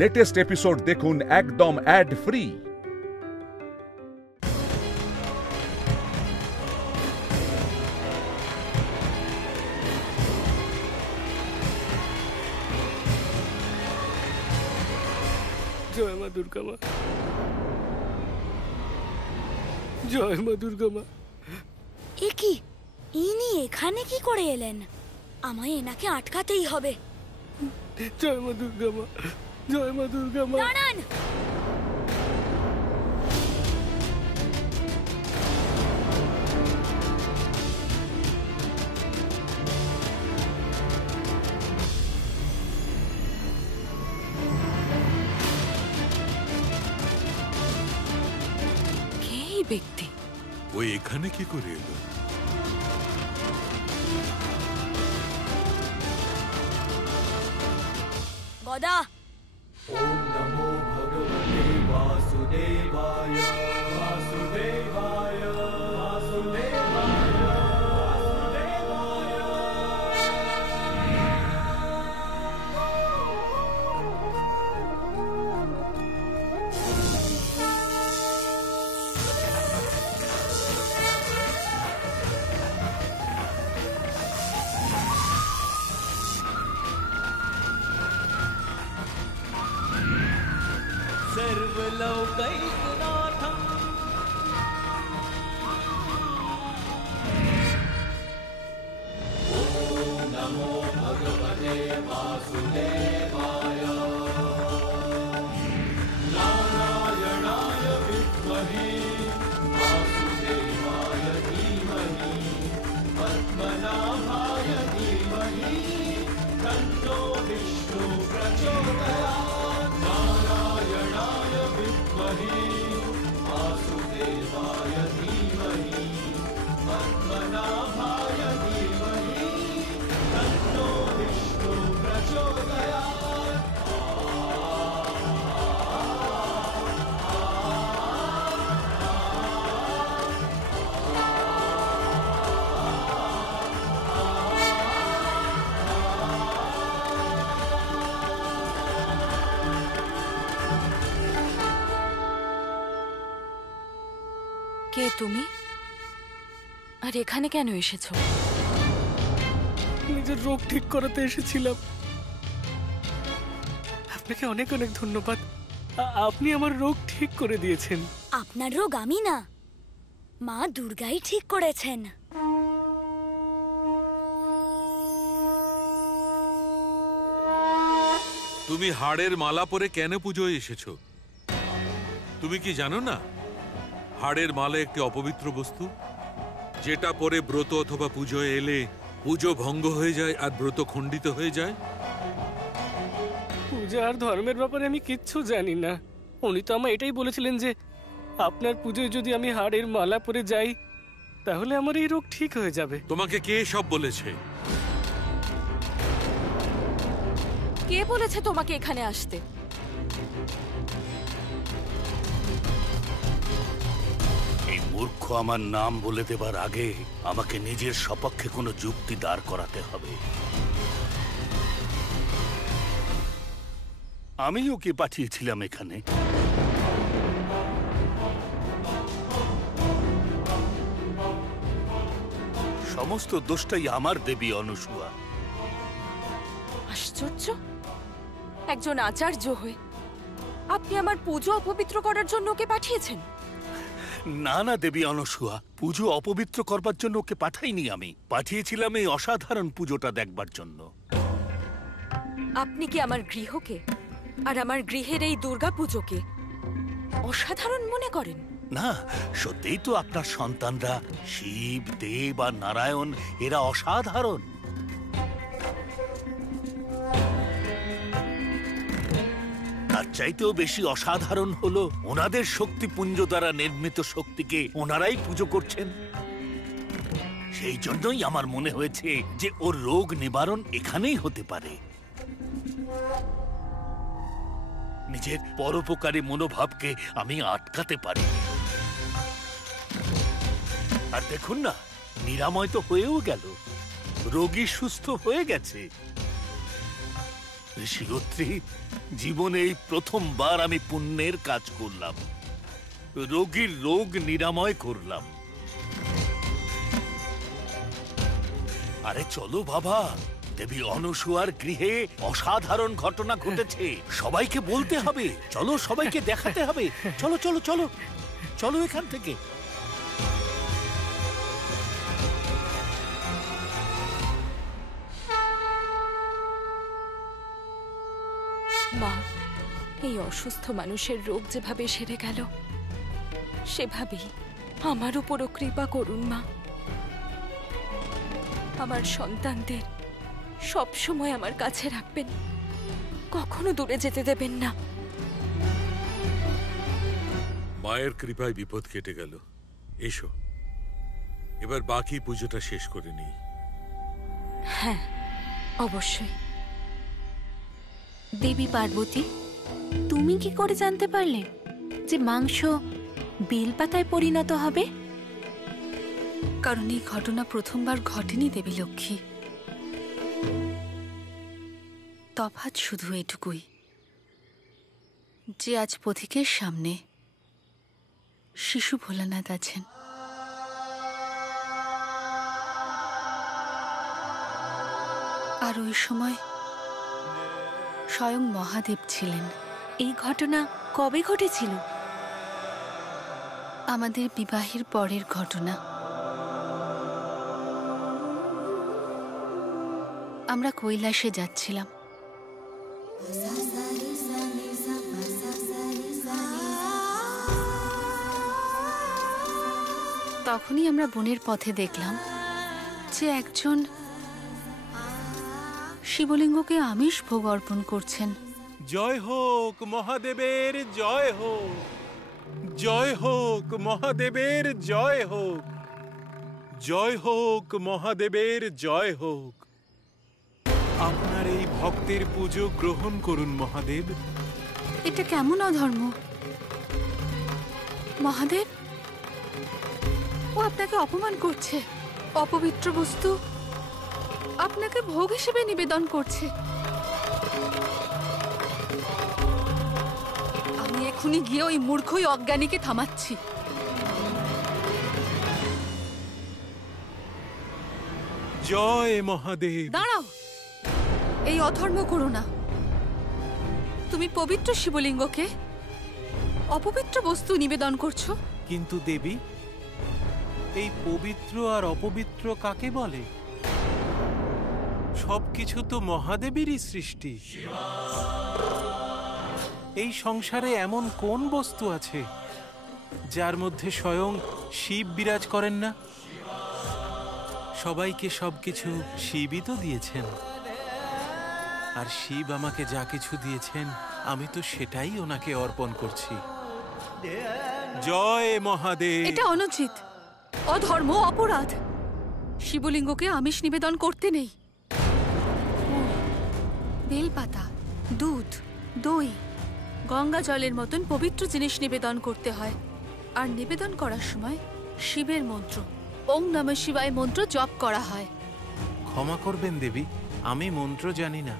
Latest episode দেখুন একদম add free. জয় মা দুর্গা মা, জয় মা দুর্গা মা। এ কি, ইনি এখানে কি করে এলেন? আমায় এনাকে আটকাতেই হবে। জয় মা দুর্গা মা, জয় মা দুর্গা মা। দাঁড়ান! কে এই ব্যক্তি? ওই এখানে কি করে এলো? গদা! ওম নমো ভগবতে বাসুদেবায়, বাসুদেবায়, বাসুদেবায়, বাসুদেবায়। सर्वलोकैकनाथम् ॐ नमो भगवते वासुदेवाय, नारायणाय विद्महे वासुदेवाय धीमहि, पद्मनाभाय धीमहि तन्नो विष्णु प्रचोदयात्। नारायणाय विद्महे वासुदेवाय धीमहि, पद्मनाभाय धीमहि तन्नो विष्णु प्रचोदयात्। কে তুমি? আর এখানে কেন এসেছো? নিজের রোগ ঠিক করাতে এসেছিলাম। আপনাকে অনেক অনেক ধন্যবাদ। আপনি আমার রোগ ঠিক করে দিয়েছেন। আপনার রোগ আমি না, মা দুর্গাই ঠিক করেছেন। তুমি হাড়ের মালা পরে কেন পুজোয় এসেছো? তুমি কি জানো না হাড়ের মালা একটি অপবিত্র বস্তু, যেটা পরে ব্রত অথবা পুজোয় এলে পুজো ভঙ্গ হয়ে যায় আর ব্রত খণ্ডিত হয়ে যায়। পূজা আর ধর্মের ব্যাপারে আমি কিচ্ছু জানি না। উনি তো আমায় এটাই বলেছিলেন যে আপনার পুজোয় যদি আমি হাড়ের মালা পরে যাই তাহলে আমার এই রোগ ঠিক হয়ে যাবে। তোমাকে কে সব বলেছে? কে বলেছে তোমাকে এখানে আসতে? এই মূর্খ আমার নাম বলে দেবার আগে আমাকে নিজের সপক্ষে কোনো যুক্তি দাঁড় করাতে হবে। আমি ওকে পাঠিয়েছিলাম এখানে। সমস্ত দোষটাই আমার দেবী অনুসূয়া। আশ্চর্য, একজন আচার্য হয়ে আপনি আমার পুজো অপবিত্র করার জন্য ওকে পাঠিয়েছেন? না না দেবী অনুসূয়া, পুজো অপবিত্র করবার জন্য ওকে পাঠাইনি আমি। পাঠিয়েছিলাম এই অসাধারণ পুজোটা দেখবার জন্য। আপনি কি আমার গৃহকে আর আমার গৃহের এই দুর্গা পুজোকে অসাধারণ মনে করেন? না, সত্যিই তো আপনার সন্তানরা শিব, দেব আর নারায়ণ এরা অসাধারণ। তার চাইতেও বেশি অসাধারণ হলো ওনাদের শক্তিপুঞ্জ দ্বারা নির্মিত শক্তিকে ওনারাই পুজো করছেন। সেই জন্যই আমার মনে হয়েছে যে ওর রোগ নিবারণ এখানেই হতে পারে। নিজের পরোপকারী মনোভাবকে আমি আটকাতে পারি। আর দেখুন না, নিরাময় তো হয়েও গেল, রোগী সুস্থ হয়ে গেছে। ঋষিগোত্রী, জীবনে এই প্রথমবার আমি পুণ্যের কাজ করলাম, রোগীর রোগ নিরাময় করলাম। আরে চলো বাবা, দেবী অনসূয়ার গৃহে অসাধারণ ঘটনা ঘটেছে, সবাইকে বলতে হবে, চলো সবাইকে দেখাতে হবে, চলো চলো চলো চলো এখান থেকে। মা, এই অসুস্থ মানুষের রোগ যেভাবে সেরে গেল, সেভাবেই আমার উপরও কৃপা করুন মা। আমার সন্তানদের সব সময় আমার কাছে রাখবেন, কখনো দূরে যেতে দেবেন না। মায়ের কৃপায় বিপদ কেটে গেল। এসো, এবার বাকি পুজোটা শেষ করে নিই। হ্যাঁ, অবশ্যই। দেবী পার্বতী, তুমি কি করে জানতে পারলে যে মাংস বেলপাতায় পরিণত হবে? কারণ এই ঘটনা প্রথমবার ঘটেনি দেবী লক্ষ্মী। তফাৎ শুধু এটুকুই যে আজ পথিকের সামনে শিশু ভোলানাথ আছেন। আর ওই সময় স্বয়ং মহাদেব ছিলেন। এই ঘটনা কবে ঘটেছিল? আমাদের বিবাহের পরের ঘটনা। আমরা কৈলাসে যাচ্ছিলাম। তখনই আমরা বনের পথে দেখলাম যে একজন শিবলিঙ্গকে আমিষ ভোগ অর্পণ করছেন। জয় হোক মহাদেবের, জয় হোক, জয় হোক মহাদেবের, জয় হোক, জয় হোক মহাদেবের, জয় হোক। আপনার এই ভক্তের পুজো গ্রহণ করুন মহাদেব। এটা কেমন অধর্ম মহাদেব? ও আপনাকে অপমান করছে, অপবিত্র বস্তু আপনাকে ভোগ হিসেবে নিবেদন করছে। আমি এখনই গিয়ে ওই মূর্খই অজ্ঞানীকে থামাচ্ছি। জয় মহাদেব। দাঁড়াও, এই অধর্ম করো না। তুমি পবিত্র শিবলিঙ্গকে অপবিত্র বস্তু নিবেদন করছো। কিন্তু দেবী, এই পবিত্র আর অপবিত্র কাকে বলে? সবকিছু তো মহাদেবেরই সৃষ্টি। এই সংসারে এমন কোন বস্তু আছে যার মধ্যে স্বয়ং শিব বিরাজ করেন না? সবাইকে সবকিছু শিবই তো দিয়েছেন, আর শিব আমাকে যা কিছু দিয়েছেন আমি তো সেটাই ওনাকে অর্পণ করছি। জয় মহাদেব। এটা অনুচিত, অধর্ম, অপরাধ। শিবলিঙ্গকে আমিষ নিবেদন করতে নেই। বেলপাতা, দুধ, দই, গঙ্গা জলের মতন পবিত্র জিনিস নিবেদন করতে হয়। আর নিবেদন করার সময় শিবের মন্ত্র ওং নমঃ শিবায় মন্ত্র জপ করা হয়। ক্ষমা করবেন দেবী, আমি মন্ত্র জানি না,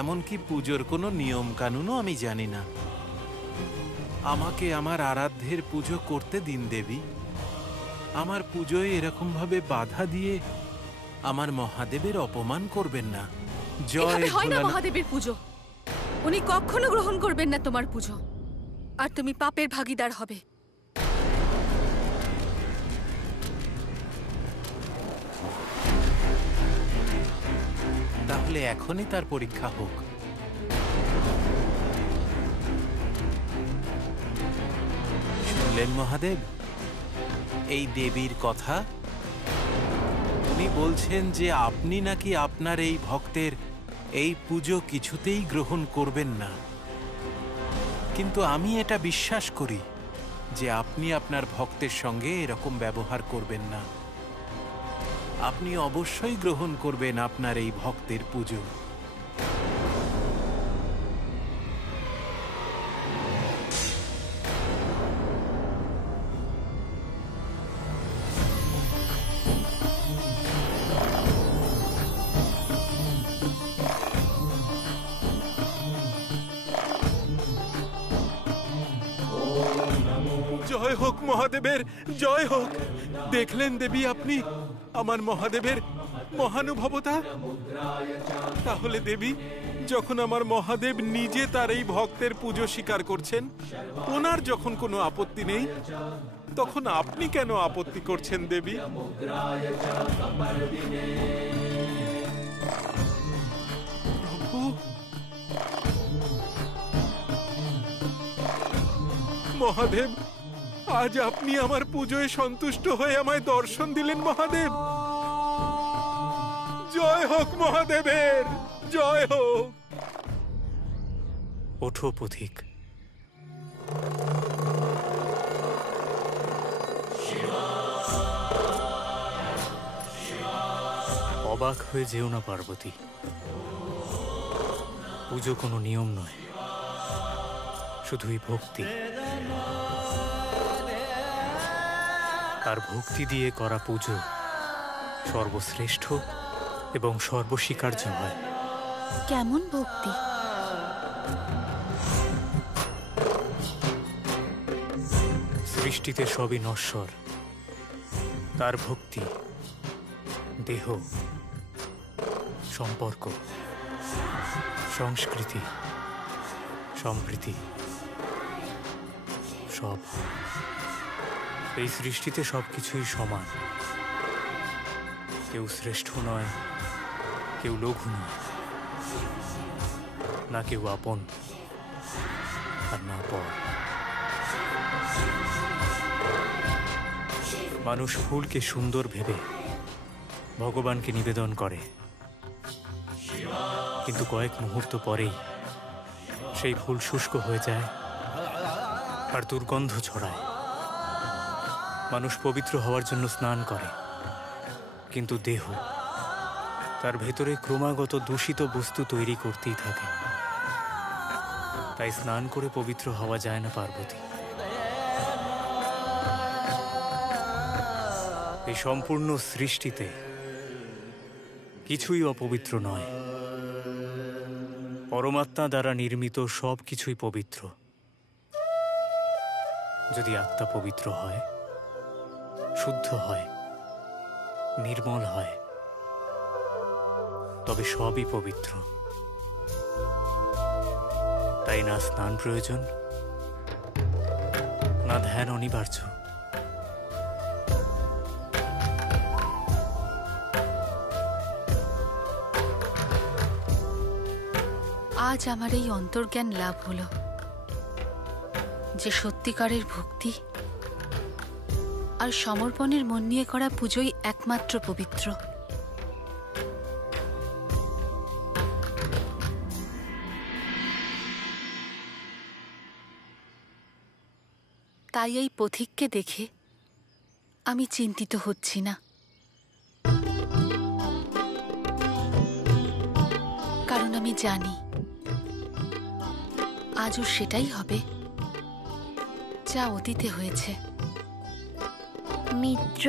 এমনকি পুজোর কোনো নিয়ম কানুনও আমি জানি না। আমাকে আমার আরাধ্যের পুজো করতে দিন দেবী। আমার পুজোয় এরকম ভাবে বাধা দিয়ে আমার মহাদেবের অপমান করবেন না। জয় এভাবে হয় না ভোলানাথ। মহাদেবের পুজো। উনি কখনো গ্রহণ করবেন না তোমার পুজো, আর তুমি পাপের ভাগীদার হবে। তাহলে এখনই তার পরীক্ষা হোক। শুনলেন মহাদেব এই দেবীর কথা? উনি বলছেন যে আপনি নাকি আপনার এই ভক্তের এই পুজো কিছুতেই গ্রহণ করবেন না। কিন্তু আমি এটা বিশ্বাস করি যে আপনি আপনার ভক্তের সঙ্গে এরকম ব্যবহার করবেন না। আপনি অবশ্যই গ্রহণ করবেন আপনার এই ভক্তের পুজো। জয় হোক মহাদেবের, জয় হোক। দেখলেন দেবী আপনি আমার মহাদেবের মহানুভবতা? তাহলে দেবী, যখন আমার মহাদেব নিজে তার এই ভক্তের পুজো স্বীকার করছেন, ওনার যখন কোনো আপত্তি নেই, তখন আপনি কেন আপত্তি করছেন দেবী? প্রভু, মহাদেব, আজ আপনি আমার পুজোয় সন্তুষ্ট হয়ে আমায় দর্শন দিলেন মহাদেব। জয় হোক মহাদেবের, জয় হোক। ওঠো পথিক। অবাক হয়ে যেও না পার্বতী, পুজো কোনো নিয়ম নয়, শুধুই ভক্তি। আর ভক্তি দিয়ে করা পুজো সর্বশ্রেষ্ঠ এবং সর্বস্বীকার্য হয়। কেমন ভক্তি? সৃষ্টিতে সবই নশ্বর, তার ভক্তি দেহ, সম্পর্ক, সংস্কৃতি, সম্প্রীতি, সব। এই সৃষ্টিতে সবকিছুই সমান, কেউ শ্রেষ্ঠ নয়, কেউ লঘু নয়, না কেউ আপন আর না পর। মানুষ ফুলকে সুন্দর ভেবে ভগবানকে নিবেদন করে, কিন্তু কয়েক মুহূর্ত পরেই সেই ফুল শুষ্ক হয়ে যায় আর দুর্গন্ধ ছড়ায়। মানুষ পবিত্র হওয়ার জন্য স্নান করে, কিন্তু দেহ তার ভেতরে ক্রমাগত দূষিত বস্তু তৈরি করতেই থাকে। তাই স্নান করে পবিত্র হওয়া যায় না পার্বতী। এই সম্পূর্ণ সৃষ্টিতে কিছুই অপবিত্র নয়। পরমাত্মা দ্বারা নির্মিত সব কিছুই পবিত্র। যদি আত্মা পবিত্র হয়, শুদ্ধ হয়, নির্মল হয়, তবে সবই পবিত্র। তাই না স্নান প্রয়োজন, না ধ্যান অনিবার্য। আজ আমার এই অন্তর্জ্ঞান লাভ হলো যে সত্যিকারের ভক্তি আর সমর্পণের মন নিয়ে করা পুজোই একমাত্র পবিত্র। তাই এই পথিককে দেখে আমি চিন্তিত হচ্ছি না, কারণ আমি জানি আজও সেটাই হবে যা অতীতে হয়েছে। মিত্র,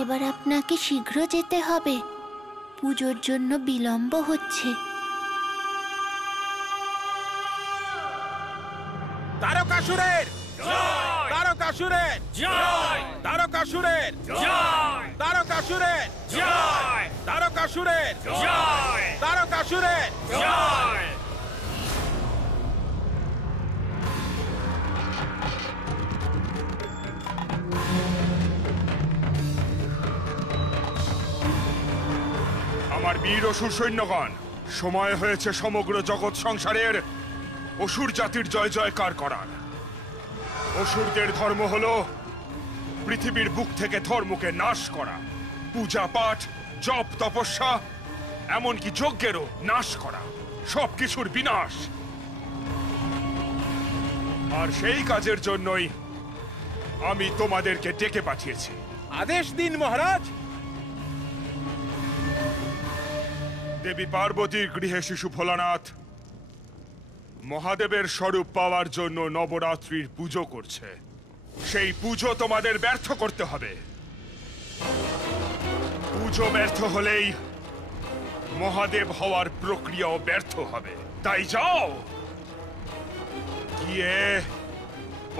এবার আপনাকে শীঘ্র যেতে হবে, পুজোর জন্য বিলম্ব হচ্ছে। তারকাসুরের জয়! তারকাসুরের জয়! তারকাসুরের জয়! তারকাসুরের জয়! তারকাসুরের জয়! তারকাসুরের জয়! আমার বীর অসুর সৈন্যগণ, সময় হয়েছে সমগ্র জগৎ সংসারের অসুর জাতির জয় জয়কার করার। অসুরদের ধর্ম হলো পৃথিবীর বুক থেকে ধর্মকে নাশ করা, পূজা পাঠ, জপ তপস্যা, এমনকি যজ্ঞেরও নাশ করা, সবকিছুর বিনাশ। আর সেই কাজের জন্যই আমি তোমাদেরকে ডেকে পাঠিয়েছি। আদেশ দিন মহারাজ। দেবী পার্বতীর গৃহে শিশু ভোলানাথ মহাদেবের স্বরূপ পাওয়ার জন্য নবরাত্রির পুজো করছে। সেই পুজো তোমাদের ব্যর্থ করতে হবে। পুজো ব্যর্থ হলেই মহাদেব হওয়ার প্রক্রিয়াও ব্যর্থ হবে। তাই যাও, গিয়ে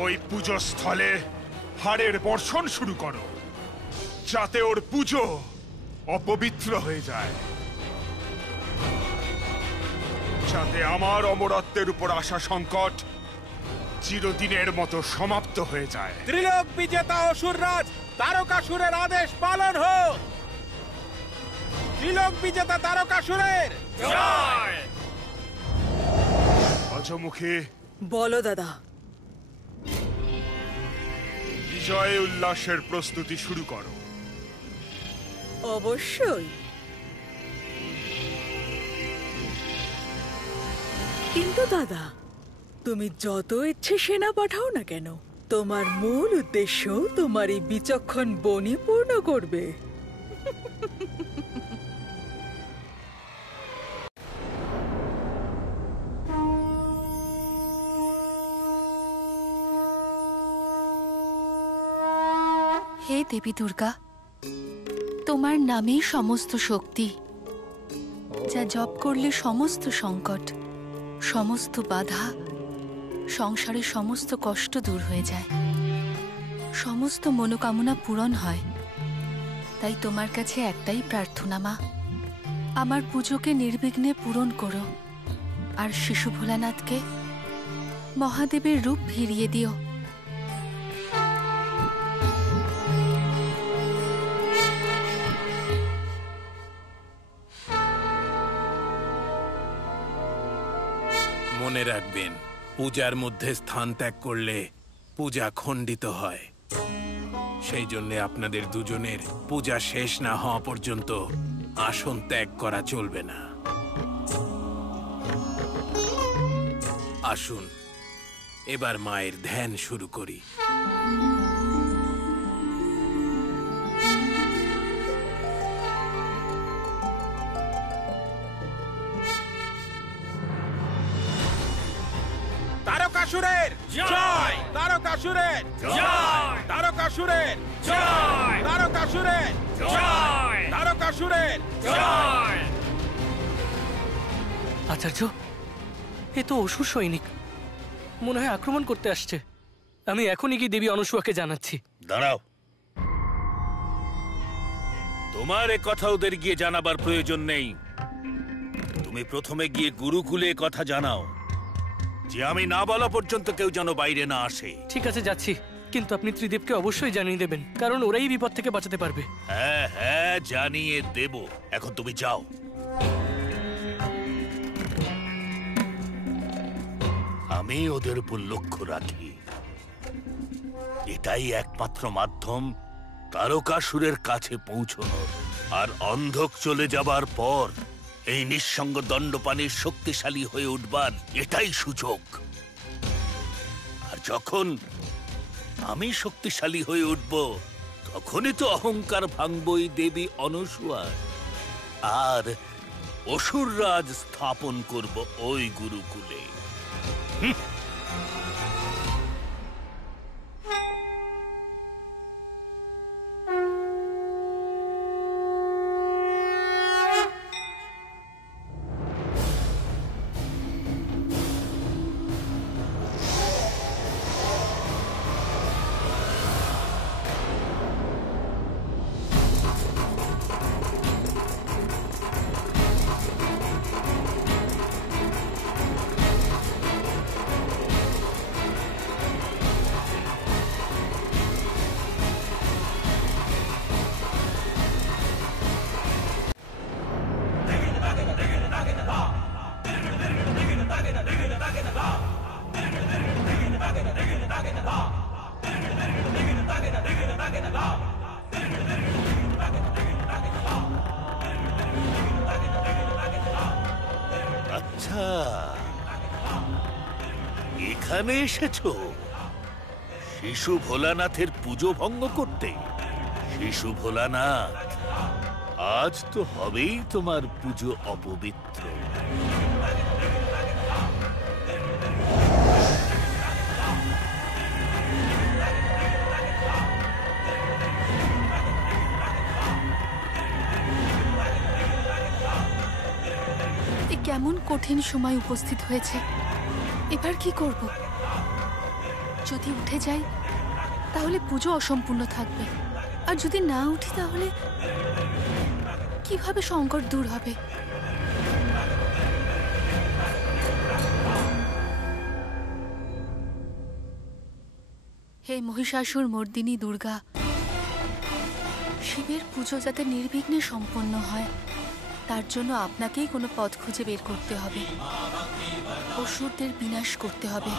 ওই পুজোস্থলে হাড়ের বর্ষণ শুরু করো, যাতে ওর পুজো অপবিত্র হয়ে যায়, যাতে আমার অমরত্বের উপর আসা সংকট চিরদিনের মতো সমাপ্ত হয়ে যায়। ত্রিলোক বিজেতা অসুররাজ তারকাসুরের আদেশ পালন হোক। ত্রিলোক বিজেতা তারকাসুরের জয়। অজমুখী, বলো দাদা। বিজয় উল্লাসের প্রস্তুতি শুরু করো। অবশ্যই। কিন্তু দাদা, তুমি যত ইচ্ছে সেনা পাঠাও না কেন, তোমার মূল উদ্দেশ্য তোমার এই বিচক্ষণ বনি পূর্ণ করবে। হে দেবী দুর্গা, তোমার নামেই সমস্ত শক্তি, যা জপ করলে সমস্ত সংকট, সমস্ত বাধা, সংসারের সমস্ত কষ্ট দূর হয়ে যায়, সমস্ত মনোকামনা পূরণ হয়। তাই তোমার কাছে একটাই প্রার্থনা মা, আমার পুজোকে নির্বিঘ্নে পূরণ করো, আর শিশু ভোলানাথকে মহাদেবের রূপ ফিরিয়ে দিও। মনে রাখবেন, পূজার মধ্যে স্থান ত্যাগ করলে পূজা খণ্ডিত হয়। সেই জন্য আপনাদের দুজনের পূজা শেষ না হওয়া পর্যন্ত আসন ত্যাগ করা চলবে না। আসুন এবার মায়ের ধ্যান শুরু করি। তারকাসুরের জয়! তারকাসুরের জয়! তারকাসুরের জয়! তারকাসুরের জয়! তারকাসুরের জয়! আচার্য, এ তো অসুর সৈনিক, মনে হয় আক্রমণ করতে আসছে। আমি এখনই কি দেবী অনুসুয়াকে জানাচ্ছি। দাঁড়াও, তোমার এ কথা ওদের গিয়ে জানাবার প্রয়োজন নেই। তুমি প্রথমে গিয়ে গুরুকুলে কথা জানাও যে আমি না বলা পর্যন্ত কেউ যেন বাইরে না আসে। ঠিক আছে, যাচ্ছি, কিন্তু আপনি ত্রিদেবকে অবশ্যই জানিয়ে দেবেন, কারণ ওরাই বিপদ থেকে বাঁচাতে পারবে। হ্যাঁ হ্যাঁ, জানিয়ে দেব। এখন তুমি যাও। আমি ওদের উপর লক্ষ্য রাখি। এটাই একমাত্র মাধ্যম তারকাসুরের কাছে পৌঁছানোর। আর অন্ধক চলে যাবার পর এই নিঃসঙ্গ দণ্ডপাণির শক্তিশালী হয়ে উঠবার এটাই সুযোগ। আর যখন আমি শক্তিশালী হয়ে উঠব, তখনই তো অহংকার ভাঙবই দেবী অনুসুয়ার, আর অসুররাজ স্থাপন করব ওই গুরুকুলে। আচ্ছা, এখানে এসেছো শিশু ভোলানাথের পুজো ভঙ্গ করতে? শিশু ভোলানাথ, আজ তো হবেই তোমার পুজো অপবিত্র। কেমন কঠিন সময় উপস্থিত হয়েছে। এবার কি করব? যদি উঠে যাই তাহলে পুজো অসম্পূর্ণ থাকবে, আর যদি না উঠি তাহলে কিভাবে সংকট দূর হবে? হে মহিষাসুর মর্দিনী দুর্গা, শিবের পুজো যাতে নির্বিঘ্নে সম্পন্ন হয় তার জন্য আপনাকেই কোনো পথ খুঁজে বের করতে হবে। অসুরদের বিনাশ করতে হবে।